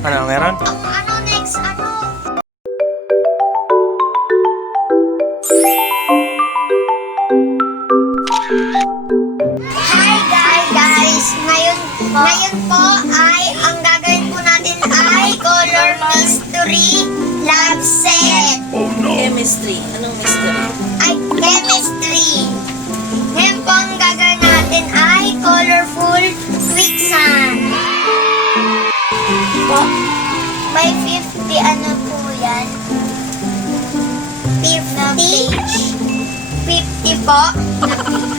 Ano, meron? Ano next? Ano? Hi guys! Ngayon po ay ang gagawin po natin ay color mystery lab set. Chemistry. Anong mystery? Ay, chemistry. Ngayon po ang gagawin natin ay colorful quicksand. Po, may 50 ano po yan? 50 po.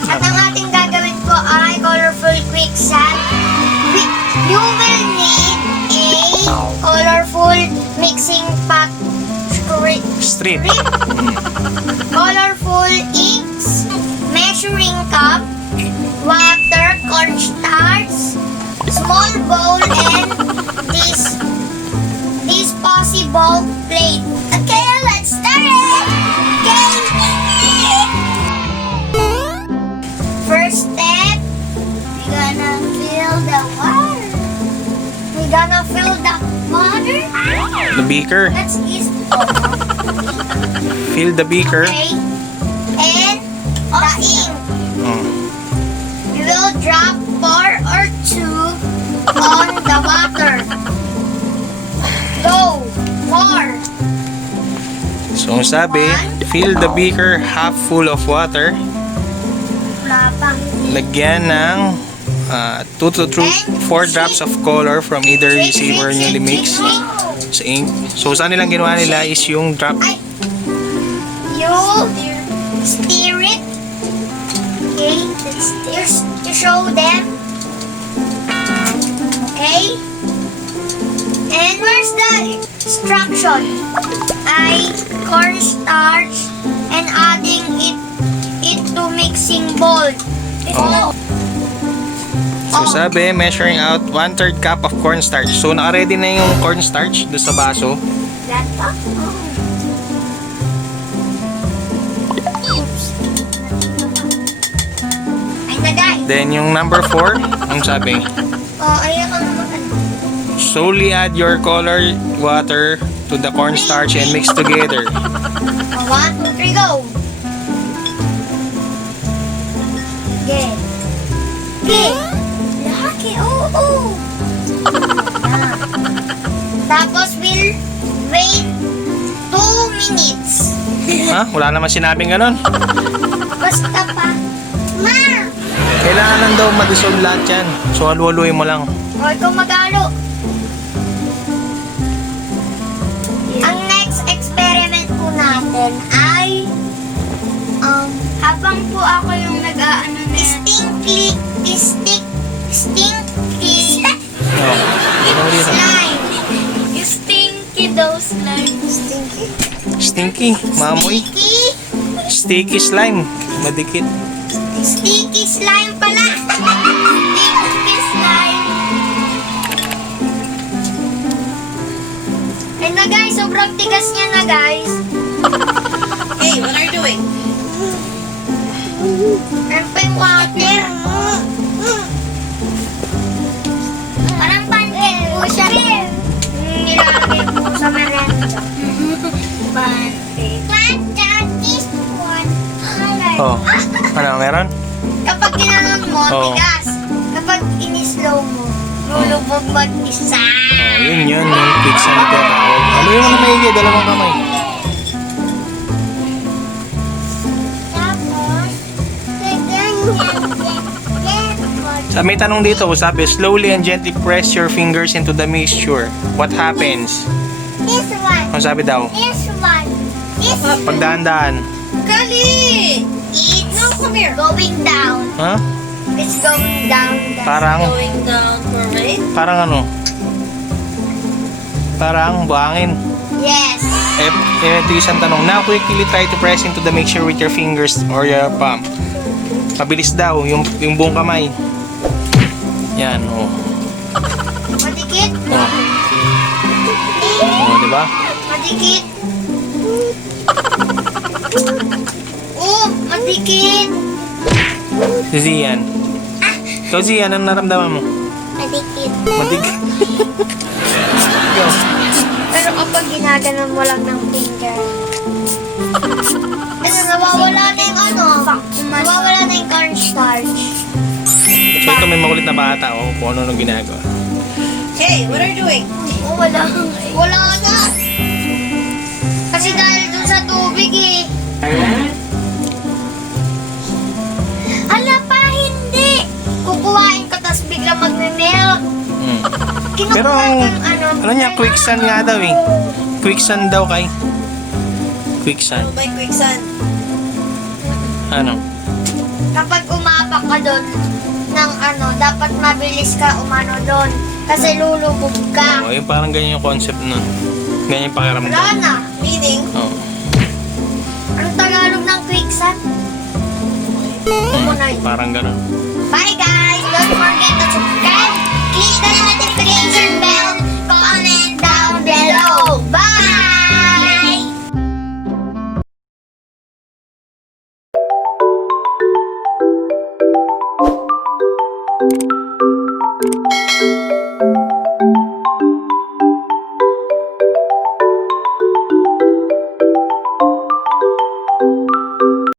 At ang ating gagawin po ay colorful quicksand. You will need a colorful mixing pack Strip. colorful inks, measuring cup, water, cornstarch, small bowl, and this disposable plate. Okay, let's start it! Okay. First step, we're gonna fill the water. We're gonna fill the water. The beaker. That's easy. Fill the beaker. Okay. And the ink. Oh. We will drop 4 or 2 on the water. Go. 4. So, ang sabi, fill the beaker half full of water. Wala pang. Lagyan ng 2 to 4 drops of color from either receiver newly mixed sa ink. So, saan nilang ginawa nila is yung drop. Ay. You stir it. Okay. Let's stir to show them. Okay. And where's the instruction? I cornstarch and adding it to mixing bowl. Oh. So, sabi, measuring out 1/3 cup of cornstarch. So, naka-ready na yung cornstarch doon sa baso. That pa? Oops. Ay, nagay. Then, yung number 4, ang sabi, Ayaw ka naman. slowly add your colored water to the cornstarch and mix together. 1, 2, 3, go! Okay. Okay. Laki, oo. Tapos we'll wait 2 minutes. Ha? Wala naman sinabing ganun. Basta pa. Ma! Kailangan lang daw madissolve lahat yan. So, halu-haluin mo lang. O, ikaw mag-alo. Ang next experiment po natin ay Habang po ako yung nag-aano na stinky Oh. Ano dito? slime. stinky daw slime. Stinky? Stinky. Maamoy. Sticky slime. Madikit. Sticky slime pala. Sticky slime. Ayun na guys, sobrang tigas niya na guys. Hey, what are you doing? Ayun pa yung water. Parang pancake po siya. Nilalagay po sa merenda. Pancake. This one. Oh. Ano, meron? Kapag ginanon mo, Oo. tigas. Kapag in-slow mo, lulubog mag-isa. Oh, yun. Yung quicksand na tinatawag. Ano yung mga maigi? Dalawang kamay. Tapos, ganyan. May tanong dito, sabi, slowly and gently press your fingers into the mixture. What happens? This one. Ano sabi daw? This one. This one. Pagdahan-dahan. Kali! It's No, come here. going down. Ha? It's going down. Parang, Going down for it. parang ano? Parang buhangin. Yes. Ito isang tanong. Now, quickly try to press into the mixture with your fingers or your palm. Mabilis daw, yung buong kamay. Yan, oh. Madikit. Oh, oh, diba? Madikit. Oh, madikit. Si Zian. Ikaw, Zian, anong naramdaman mo? Madikit. Matig. Ginaganon mo lang ng finger. Ano, nawawala na yung ano? Nawawala na yung cornstarch. So ito may makulit na bata oh, kung ano nung ginagawa. Okay, what are you doing? Oh, wala. Wala na. Kasi dahil dun sa tubig eh. Ala pa, hindi. Kukuhain ka tapos bigla magme-melt. Kinukuha Pero ng ano. ano niya, quicksand nga daw eh. Quicksand daw kay. Quicksand. Ano ba yung quicksand? Ano? Kapag umapak ka doon ng ano, dapat mabilis ka umano doon. Kasi lulubog ka. Oh, yung parang ganyan yung concept nun. Ganyan yung pakiramdam. Wala na. Meaning? Oh. Anong Tagalog ng quicksand? Kumunoy. Parang gano'n. Bye guys! Don't forget to subscribe, click the notification bell, comment down below. Bye!